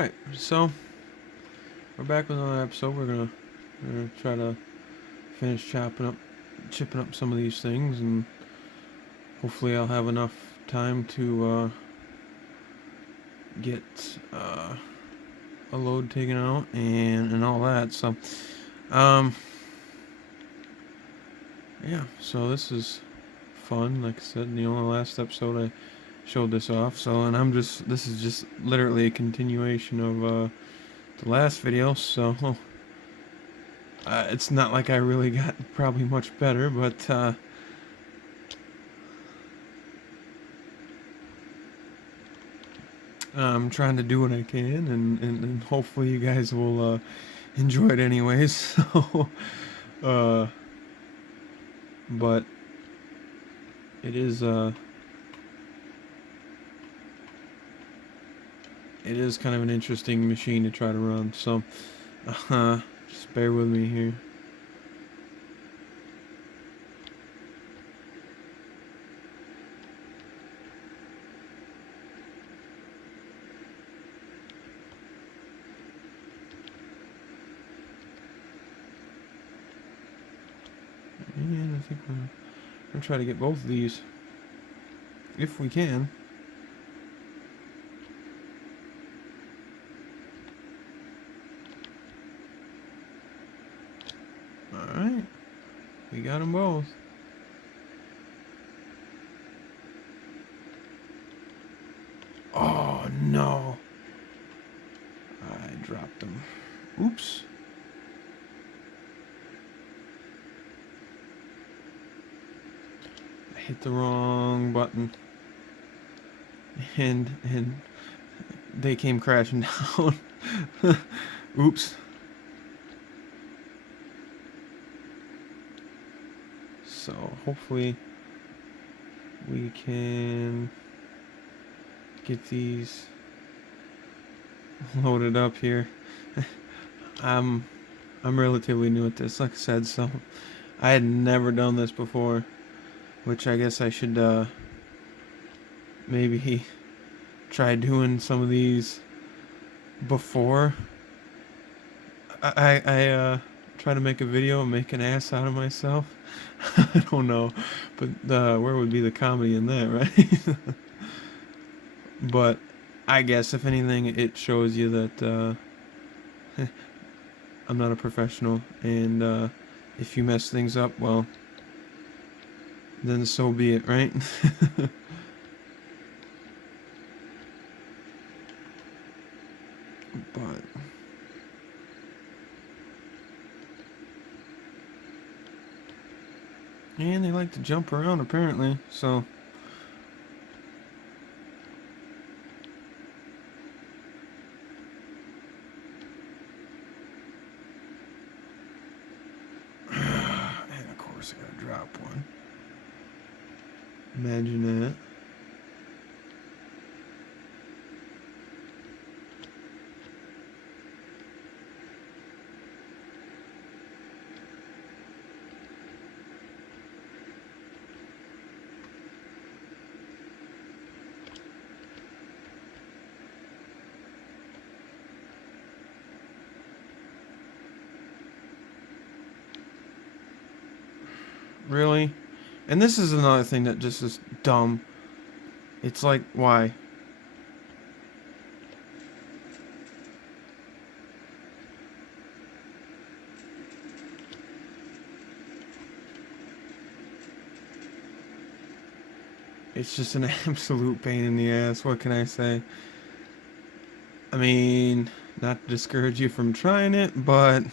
Alright, so we're back with another episode. We're gonna try to finish chipping up some of these things, and hopefully I'll have enough time to get a load taken out and all that. So, um, yeah. So this is fun. Like I said, the last episode I showed this off. So, and this is just literally a continuation of the last video. So. It's not like I really got probably much better, but I'm trying to do what I can, and hopefully you guys will enjoy it anyways. So, uh, but it is it is kind of an interesting machine to try to run. So, just bear with me here. And I think we're gonna try to get both of these if we can. All right, we got them both. Oh no, I dropped them. Oops. I hit the wrong button. And they came crashing down. Oops. So hopefully we can get these loaded up here. I'm I'm relatively new at this, like I said, so I had never done this before, which I guess I should maybe try doing some of these before I try to make a video and make an ass out of myself. I don't know, but where would be the comedy in that, right? But I guess if anything, it shows you that I'm not a professional, and if you mess things up, well, then so be it, right? But and they like to jump around apparently, so and of course I gotta drop one. Imagine that. Really? And this is another thing that just is dumb. It's like, why? It's just an absolute pain in the ass. What can I say? I mean, not to discourage you from trying it, but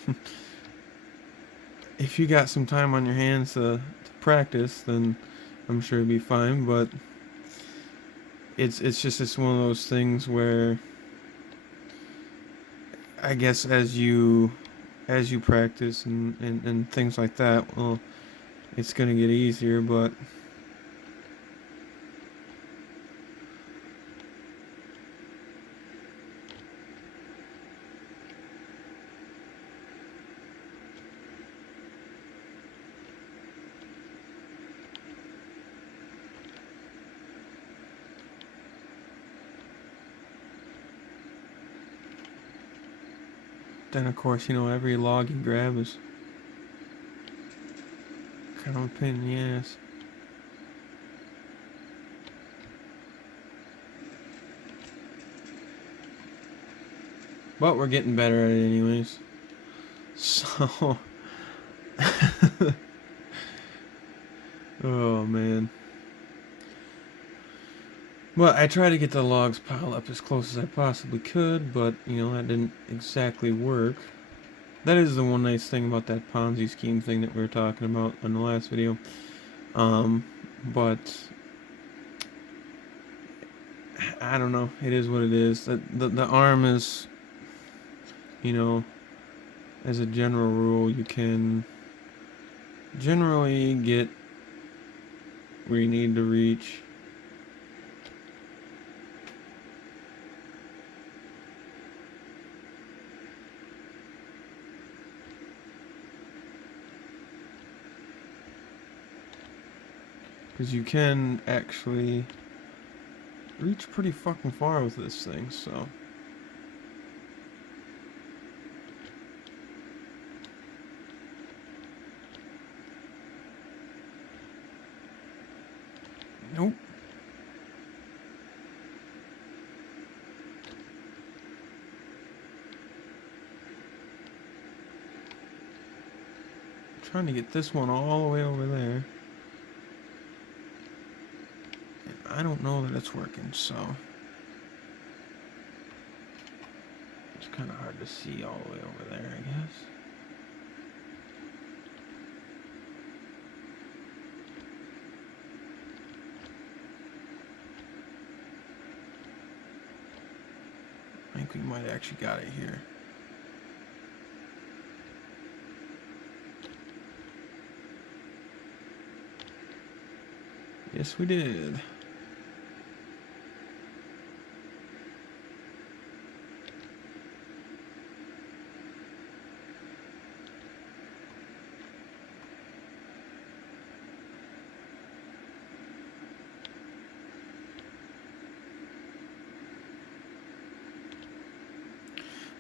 if you got some time on your hands to practice, then I'm sure it'd be fine. But it's one of those things where I guess as you practice and things like that, well, it's gonna get easier. But Then, of course, you know, every log you grab is kind of a pain in the ass. But we're getting better at it anyways. So... oh, man. Well, I tried to get the logs piled up as close as I possibly could, but, you know, that didn't exactly work. That is the one nice thing about that Ponzi scheme thing that we were talking about in the last video. But I don't know. It is what it is. The arm is, you know, as a general rule, you can generally get where you need to reach. Because you can actually reach pretty fucking far with this thing, so... Nope. I'm trying to get this one all the way over there. And I don't know that it's working, so... it's kind of hard to see all the way over there, I guess. I think we might have actually got it here. Yes, we did.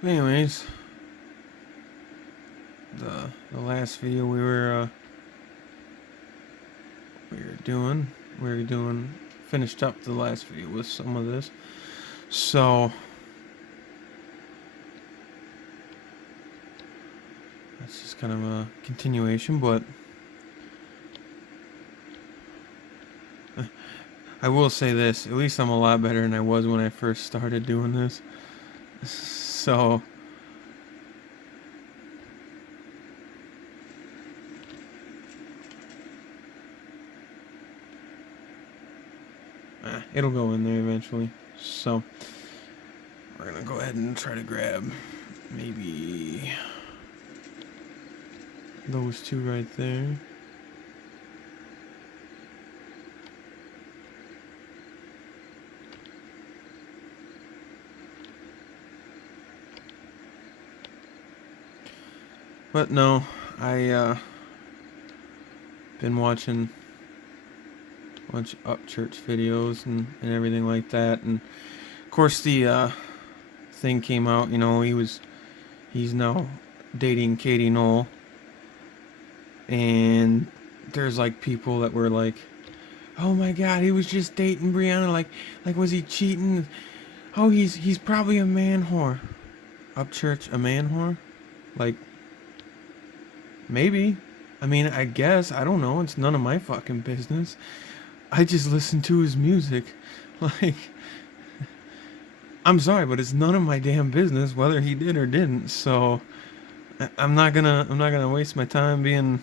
Anyways, the last video we were finished up the last video with some of this, so that's just kind of a continuation. But I will say this: at least I'm a lot better than I was when I first started doing this. So it'll go in there eventually. So we're gonna go ahead and try to grab maybe those two right there. But no, I been watching a bunch of Upchurch videos and everything like that, and of course the thing came out, you know, he's now dating Katie Knoll, and there's like people that were like, oh my god, he was just dating Brianna, like was he cheating? Oh, he's probably a man whore. Upchurch, a man whore? Like, maybe. I mean, I guess. I don't know. It's none of my fucking business. I just listen to his music. Like, I'm sorry, but it's none of my damn business whether he did or didn't. So, I'm not gonna waste my time being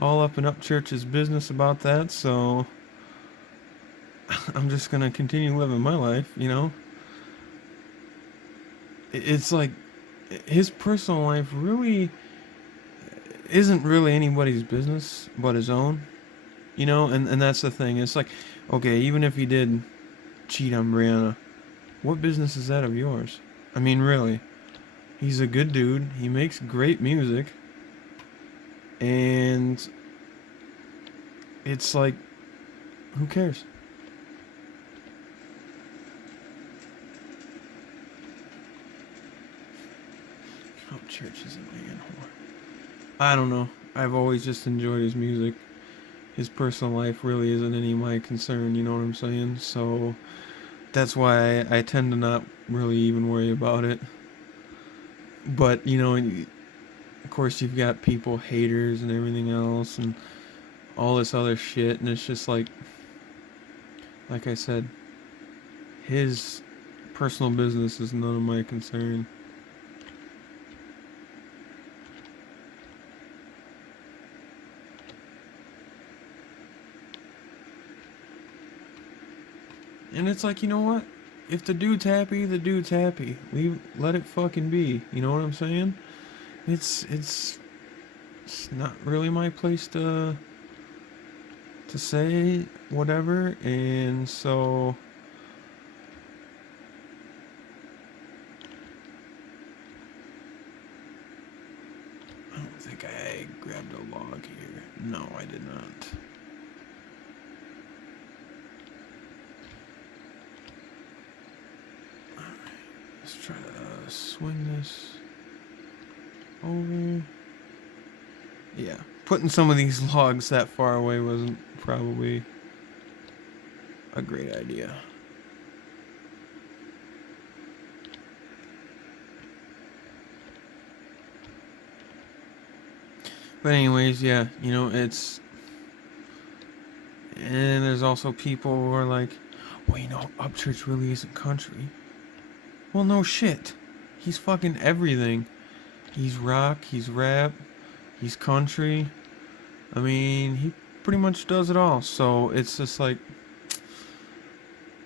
all up in Upchurch's business about that. So, I'm just gonna continue living my life. You know. It's like his personal life really isn't really anybody's business but his own, you know, and that's the thing. It's like, okay, even if he did cheat on Brianna, what business is that of yours? I mean, really, he's a good dude, he makes great music, and it's like, who cares? Upchurch is a man whore. I don't know. I've always just enjoyed his music. His personal life really isn't any of my concern, you know what I'm saying? So that's why I tend to not really even worry about it. But, you know, of course you've got people, haters and everything else and all this other shit, and it's just like I said, his personal business is none of my concern. And it's like, you know what? If the dude's happy, the dude's happy. Let it fucking be. You know what I'm saying? It's not really my place to say whatever, and so I don't think I grabbed a log here. No, I did not. Let's try to swing this over. Yeah, putting some of these logs that far away wasn't probably a great idea. But anyways, yeah, you know, it's... And there's also people who are like, well, you know, Upchurch really isn't country. Well, no shit. He's fucking everything. He's rock, he's rap, he's country. I mean, he pretty much does it all. So it's just like,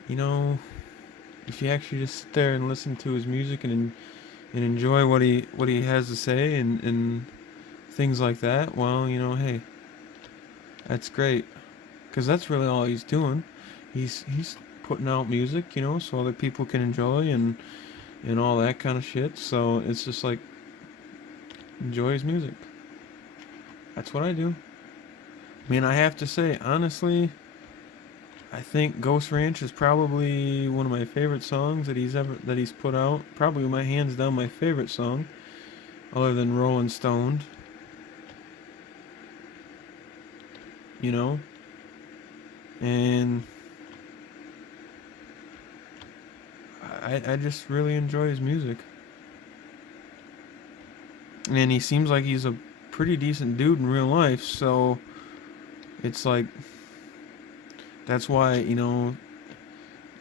you know, if you actually just sit there and listen to his music and enjoy what he has to say and things like that, well, you know, hey, that's great. Because that's really all he's doing. He's putting out music, you know, so other people can enjoy and all that kind of shit. So it's just like, enjoy his music. That's what I do. I mean, I have to say, honestly, I think Ghost Ranch is probably one of my favorite songs that he's put out. Probably my hands down my favorite song, other than Rollin' Stoned. You know? And I just really enjoy his music. And he seems like he's a pretty decent dude in real life, so it's like, that's why, you know,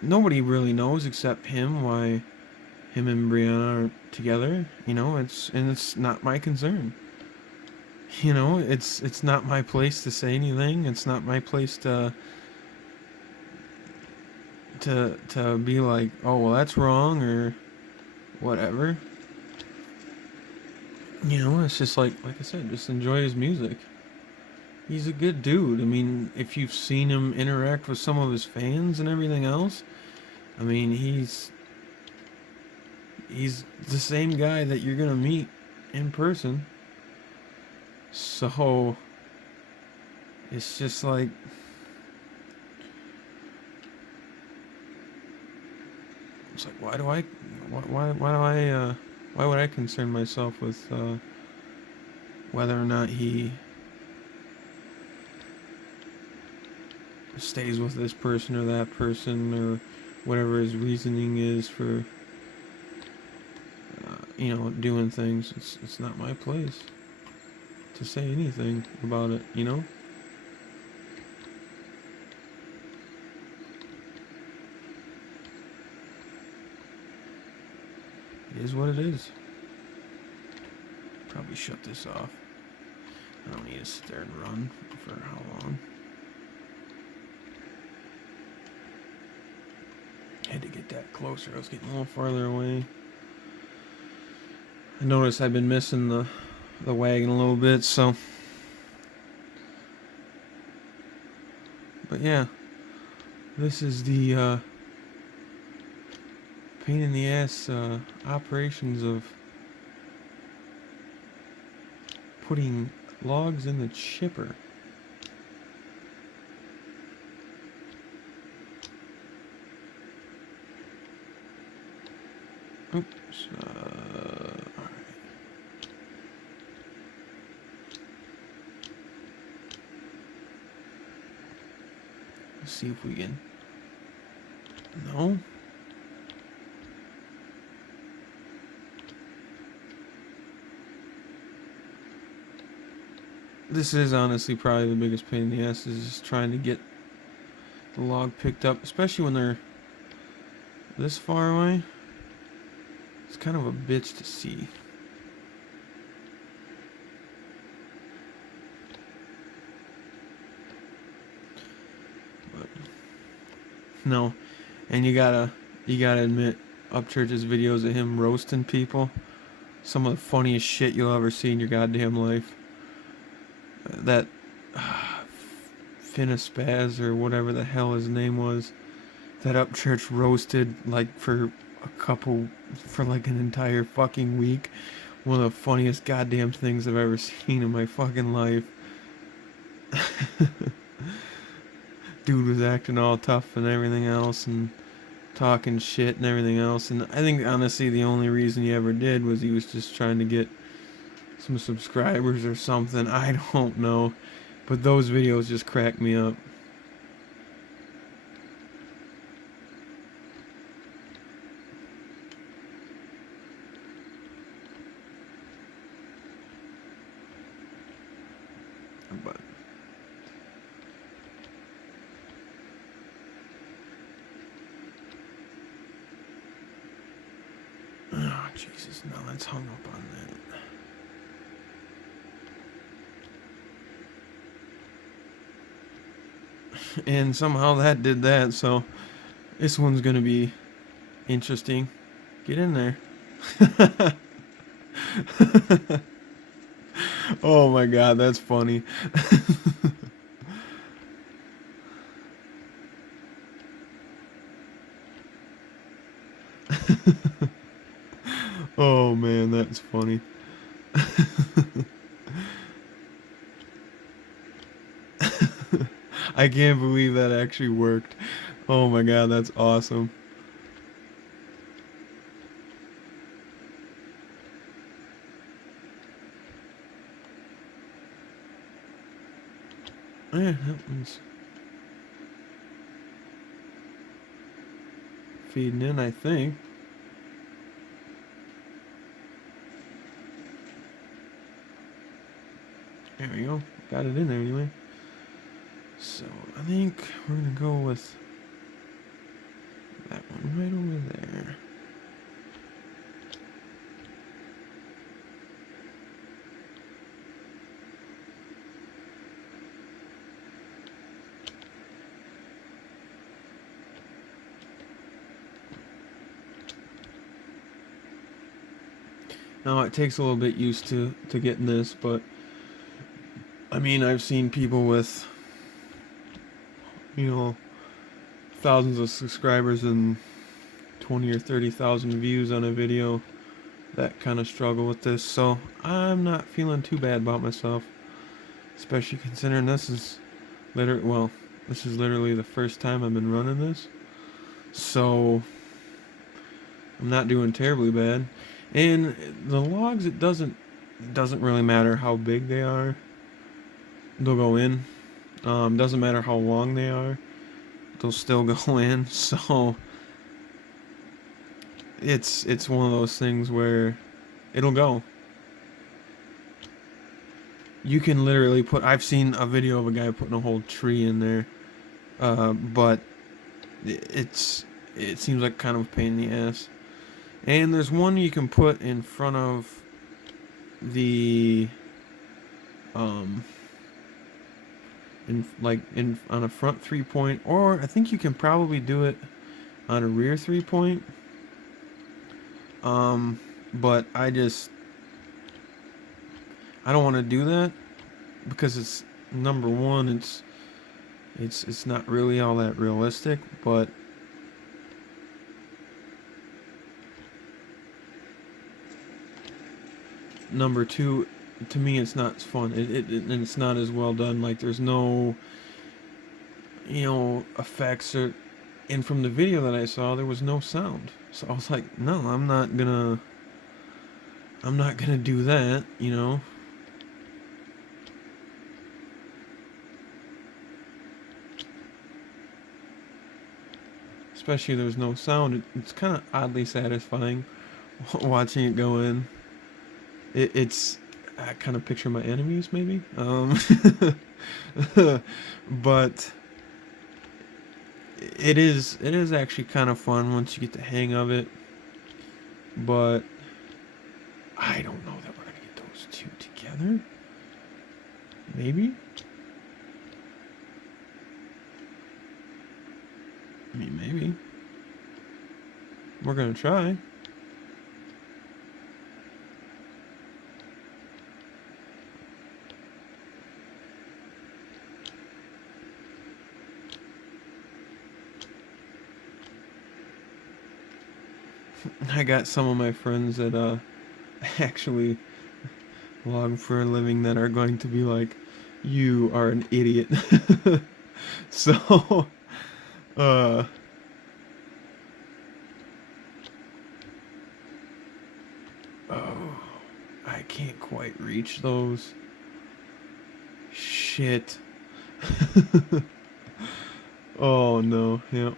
nobody really knows except him why him and Brianna are together, you know, it's not my concern. You know, it's not my place to say anything. It's not my place to be like, oh, well, that's wrong or whatever. You know, it's just like I said, just enjoy his music. He's a good dude. I mean, if you've seen him interact with some of his fans and everything else, I mean, he's the same guy that you're gonna meet in person. So it's just like, it's like, why would I concern myself with whether or not he stays with this person or that person or whatever his reasoning is for you know, doing things. It's not my place to say anything about it, you know? It is what it is. Probably shut this off. I don't need to sit there and run for how long. I had to get that closer. I was getting a little farther away. I noticed I've been missing the wagon a little bit, so. But yeah, this is the pain in the ass operations of putting logs in the chipper. Oops. Alright. Let's see if we can. No. This is honestly probably the biggest pain in the ass, is just trying to get the log picked up, especially when they're this far away. It's kind of a bitch to see. But no, and you gotta admit, Upchurch's videos of him roasting people, some of the funniest shit you'll ever see in your goddamn life. That Finnaspaz or whatever the hell his name was, that Upchurch roasted like for like an entire fucking week. One of the funniest goddamn things I've ever seen in my fucking life. Dude was acting all tough and everything else and talking shit and everything else, and I think honestly the only reason he ever did was he was just trying to get some subscribers or something. I don't know, but those videos just crack me up. But oh Jesus, no, let's hung up on that. And somehow that did that, so this one's gonna be interesting. Get in there. Oh my god, that's funny. Oh man, that's funny. I can't believe that actually worked. Oh my god, that's awesome. Yeah, that one's feeding in, I think. There we go. Got it in there anyway. So, I think we're gonna go with that one right over there. Now, it takes a little bit used to getting this, but I mean, I've seen people with, you know, thousands of subscribers and 20 or 30,000 views on a video that kind of struggle with this, so I'm not feeling too bad about myself, especially considering this is literally the first time I've been running this, so I'm not doing terribly bad. And the logs, it doesn't really matter how big they are, they'll go in. Doesn't matter how long they are, they'll still go in. So it's one of those things where it'll go. You can literally I've seen a video of a guy putting a whole tree in there, but it seems like kind of a pain in the ass. And there's one you can put in front of the on a front 3-point, or I think you can probably do it on a rear 3-point. But I don't want to do that because it's, number one, it's not really all that realistic, but number two, to me, it's not as fun. And it's not as well done. Like, there's no, effects and from the video that I saw, there was no sound. So I was like, no, I'm not gonna do that, especially there's no sound. It's kind of oddly satisfying watching it go in. It's I kind of picture my enemies maybe, but it is actually kind of fun once you get the hang of it. But I don't know that we're gonna get those two together. Maybe. I mean, maybe. We're gonna try. I got some of my friends that actually log for a living that are going to be like, "You are an idiot." So, uh, oh, I can't quite reach those. Shit. Oh no. Yep.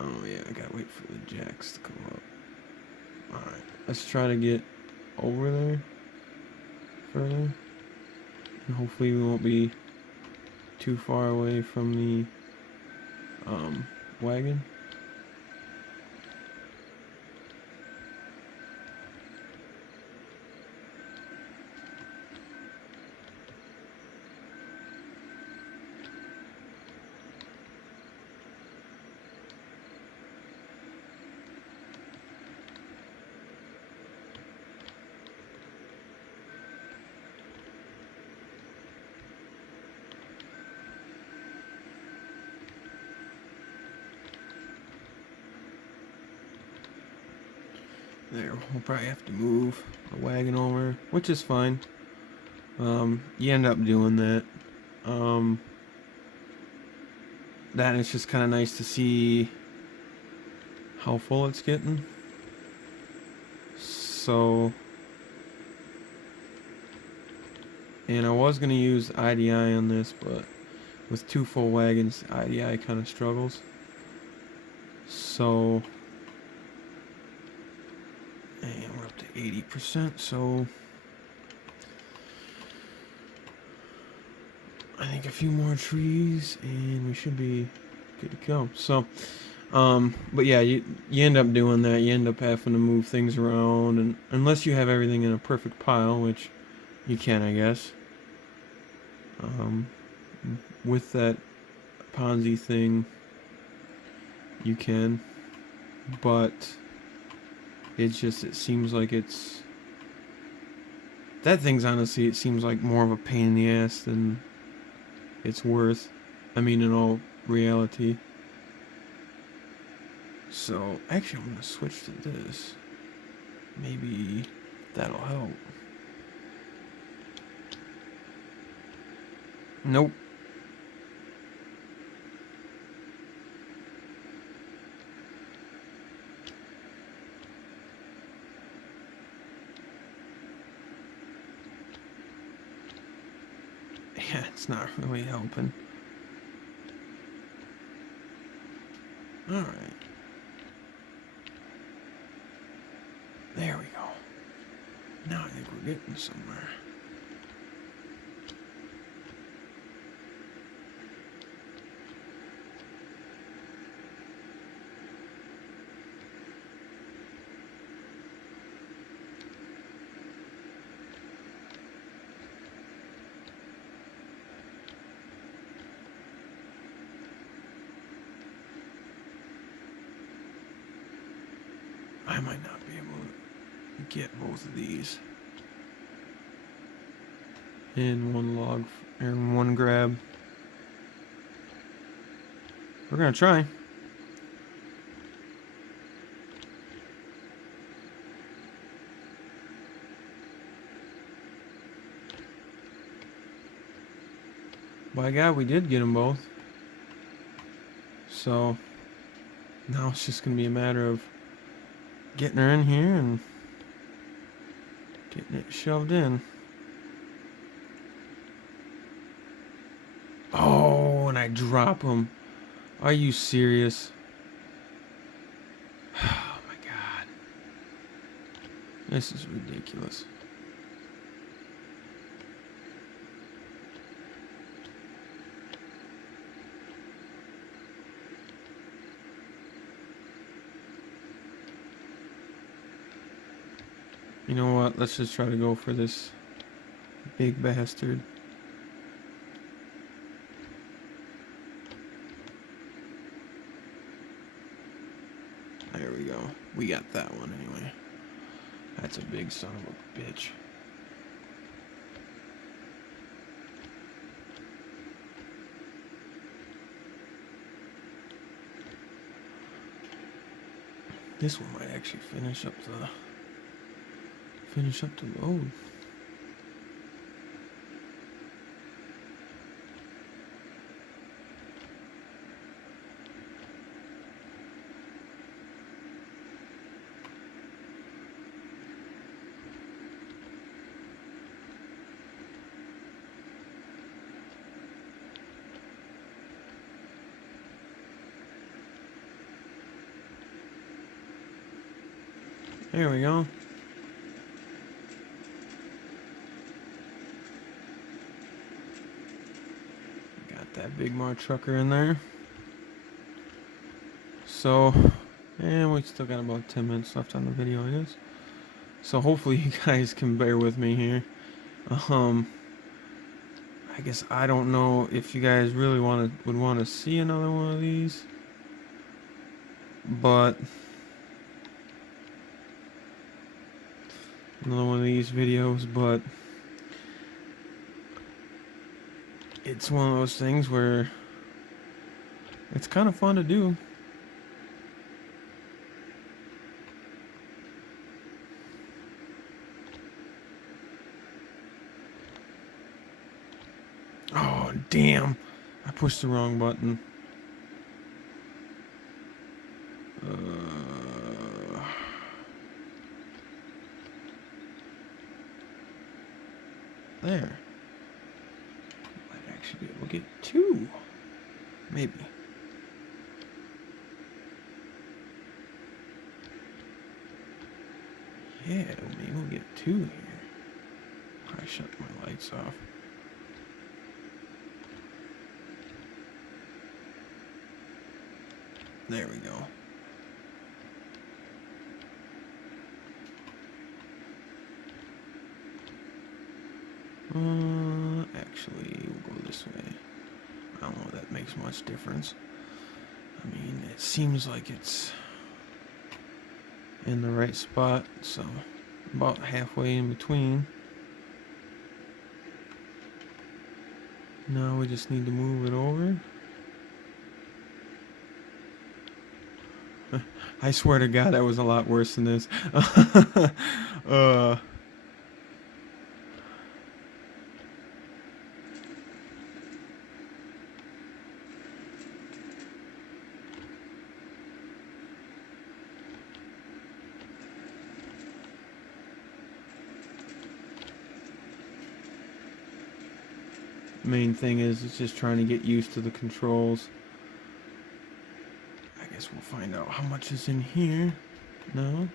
Oh yeah, I gotta wait for the jacks to come up. Alright, let's try to get over there further. And hopefully we won't be too far away from the wagon. There, we'll probably have to move the wagon over, which is fine. You end up doing that. Um, that it's just kind of nice to see how full it's getting. So, and I was gonna use IDI on this, but with two full wagons, IDI kind of struggles. So, and we're up to 80%. So, I think a few more trees, and we should be good to go. So, but yeah, you end up doing that. You end up having to move things around, and unless you have everything in a perfect pile, which you can, I guess. Um, with that Ponzi thing, you can, but it seems like that thing's honestly, it seems like more of a pain in the ass than it's worth. I mean, in all reality. So, actually, I'm gonna switch to this. Maybe that'll help. Nope. Yeah, it's not really helping. Alright. There we go. Now I think we're getting somewhere. I might not be able to get both of these in one log, or in one grab. We're gonna try. By God, we did get them both. So now it's just gonna be a matter of getting her in here and getting it shoved in. I drop them. Are you serious? Oh my god. This is ridiculous. You know what? Let's just try to go for this big bastard. There we go. We got that one anyway. That's a big son of a bitch. This one might actually finish up the load. There we go. Got that big Mar trucker in there. So, and we still got about 10 minutes left on the video, I guess. So hopefully you guys can bear with me here. I guess I don't know if you guys really would want to see another one of these, but another one of these videos, but it's one of those things where it's kind of fun to do. Oh, damn. I pushed the wrong button. There. Might actually be able to get two. Maybe. Yeah, maybe we'll get two here. I shut my lights off. There we go. Actually, we'll go this way. I don't know if that makes much difference. I mean, it seems like it's in the right spot, so about halfway in between. Now we just need to move it over. I swear to God, that was a lot worse than this. Main thing is it's just trying to get used to the controls. I guess we'll find out how much is in here. No.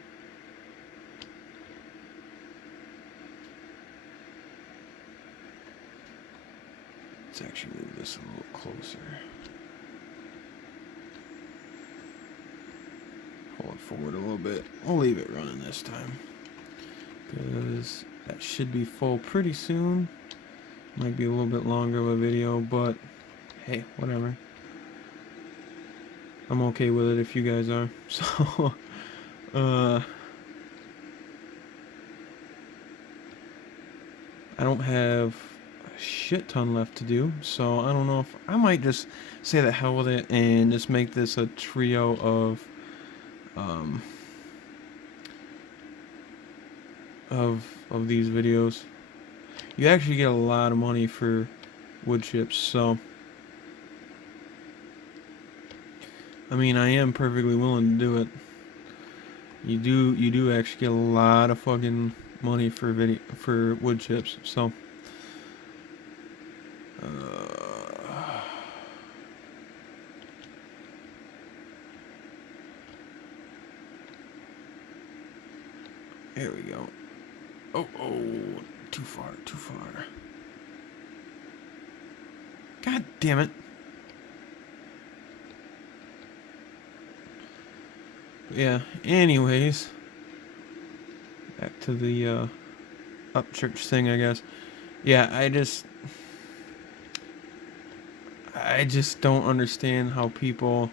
Let's actually move this a little closer. Pull it forward a little bit. I'll leave it running this time, because that should be full pretty soon. Might be a little bit longer of a video, but hey, whatever. I'm okay with it if you guys are. So, I don't have a shit ton left to do, so I don't know if I might just say the hell with it and just make this a trio of these videos. You actually get a lot of money for wood chips, so I mean, I am perfectly willing to do it. You do actually get a lot of fucking money for wood chips, so Here we go. Oh, too far. God damn it. But yeah, anyways, back to the Upchurch thing, I guess. Yeah, I just don't understand how people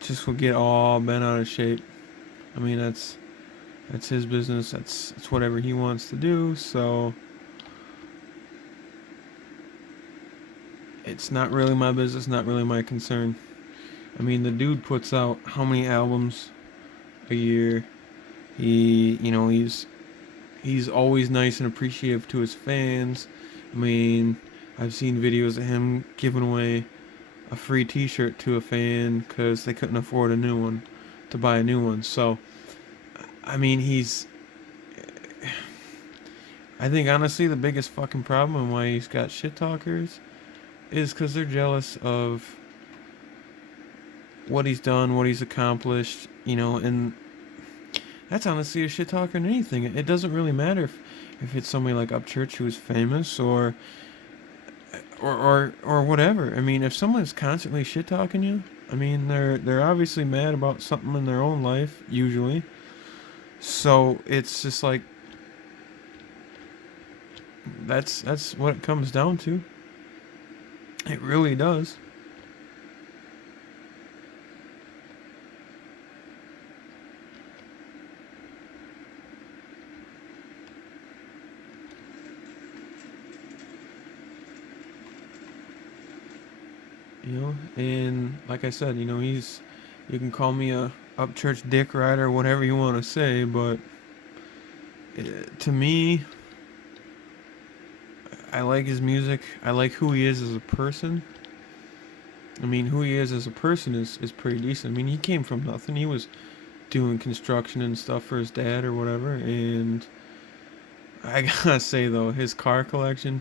just will get all bent out of shape. I mean, that's his business. That's whatever he wants to do. So it's not really my business. Not really my concern. I mean, the dude puts out how many albums a year? He's always nice and appreciative to his fans. I mean, I've seen videos of him giving away a free T-shirt to a fan because they couldn't afford a new one, to buy a new one. So, I mean, I think honestly the biggest fucking problem and why he's got shit talkers is because they're jealous of what he's done, what he's accomplished, and that's honestly a shit talker in anything. It doesn't really matter if it's somebody like Upchurch who is famous or whatever. I mean, if someone's constantly shit talking you, I mean, they're obviously mad about something in their own life usually. So it's just like that's what it comes down to. It really does. And like I said, you can call me a Upchurch dick rider, whatever you want to say, but to me, I like his music. I like who he is as a person. I mean, who he is as a person is pretty decent. I mean, he came from nothing. He was doing construction and stuff for his dad or whatever, and I gotta say though, his car collection,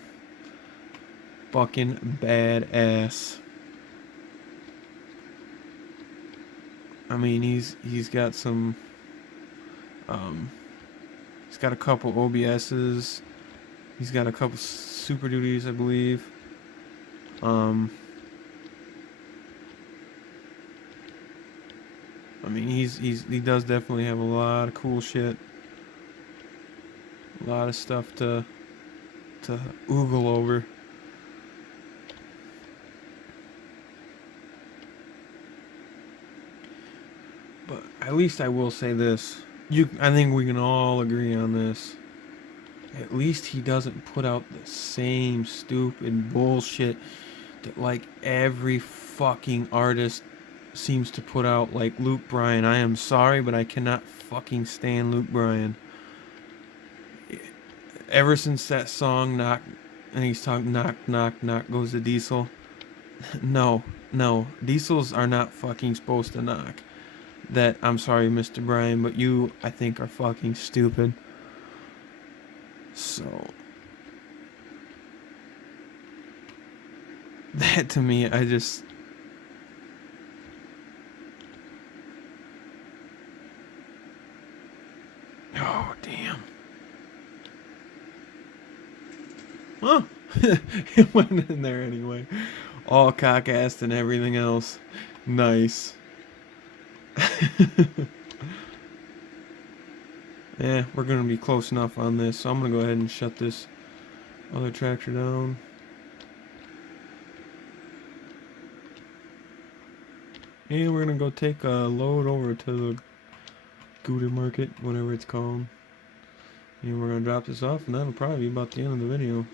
fucking badass. I mean, he's got some, he's got a couple OBSs. He's got a couple Super Duties, I believe. I mean, he does definitely have a lot of cool shit. A lot of stuff to oogle over. But at least I will say this. I think we can all agree on this. At least he doesn't put out the same stupid bullshit that like every fucking artist seems to put out, like Luke Bryan. I am sorry, but I cannot fucking stand Luke Bryan. Ever since that song knock, and he's talking knock knock knock goes the diesel. No, diesels are not fucking supposed to knock. That, I'm sorry, Mr. Bryan, but you, I think, are fucking stupid. So that to me, I just, oh damn. Huh. It went in there anyway. All cock-assed and everything else. Nice. Yeah, we're going to be close enough on this, so I'm going to go ahead and shut this other tractor down. And we're going to go take a load over to the Gouda Market, whatever it's called. And we're going to drop this off, and that'll probably be about the end of the video.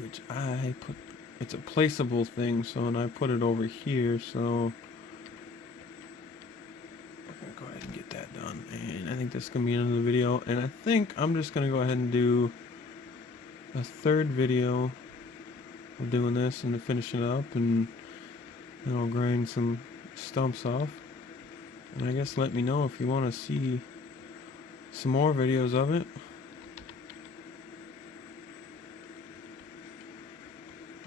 Which I put, it's a placeable thing, so, and I put it over here, so we're going to go ahead and get that done. And I think that's going to be the end of the video. And I think I'm just going to go ahead and do a third video of doing this and finishing it up, and then I'll grind some stumps off. And I guess let me know if you want to see some more videos of it.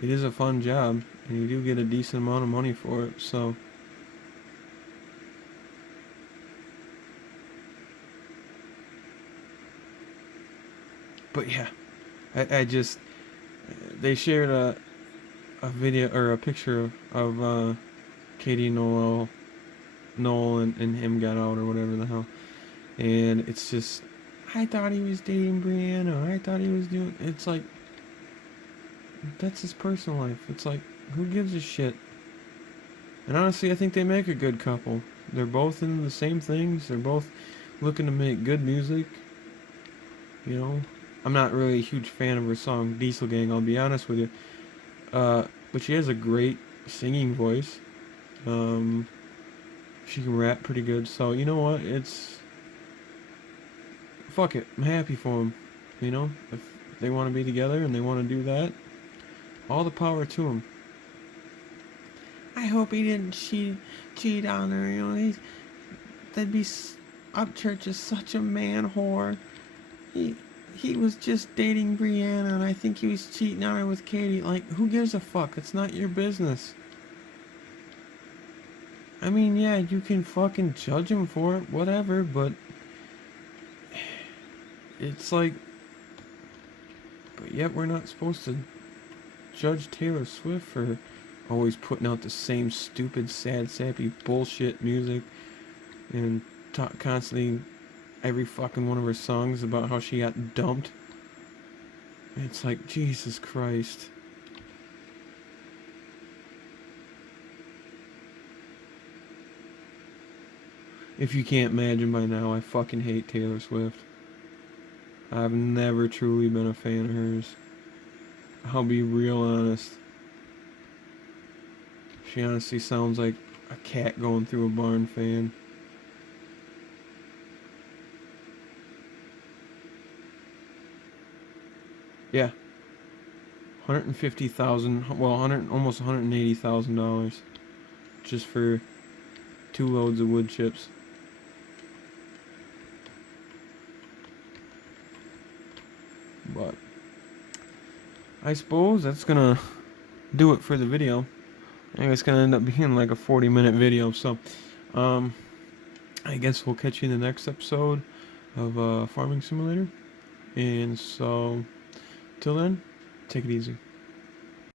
It is a fun job. and you do get a decent amount of money for it. So, but yeah, I just they shared a video or a picture of Katie Noel and him got out or whatever the hell, and it's just I thought he was dating Brianna. I thought he was doing. It's like that's his personal life. It's like who gives a shit? And honestly, I think they make a good couple. They're both into the same things. They're both looking to make good music. You know, I'm not really a huge fan of her song Diesel Gang. I'll be honest with you. But she has a great singing voice. Um, she can rap pretty good. So you know what? It's fuck it. I'm happy for them. You know, if they want to be together and they want to do that, all the power to them. I hope he didn't cheat on her. You know, that'd be Upchurch is such a man whore. He he was just dating Brianna, and I think he was cheating on her with Katie. Like, who gives a fuck? It's not your business. I mean, yeah, you can fucking judge him for it, whatever, but it's like, but yet we're not supposed to judge Taylor Swift for always putting out the same stupid, sad, sappy bullshit music and constantly every fucking one of her songs about how she got dumped. It's like, Jesus Christ. If you can't imagine by now, I fucking hate Taylor Swift. I've never truly been a fan of hers. I'll be real honest. She honestly sounds like a cat going through a barn fan. Yeah, 150,000. Well, almost $180,000 just for 2 loads of wood chips. But I suppose that's gonna do it for the video. I think it's gonna end up being like a 40-minute video. So, I guess we'll catch you in the next episode of Farming Simulator. And so, till then, take it easy.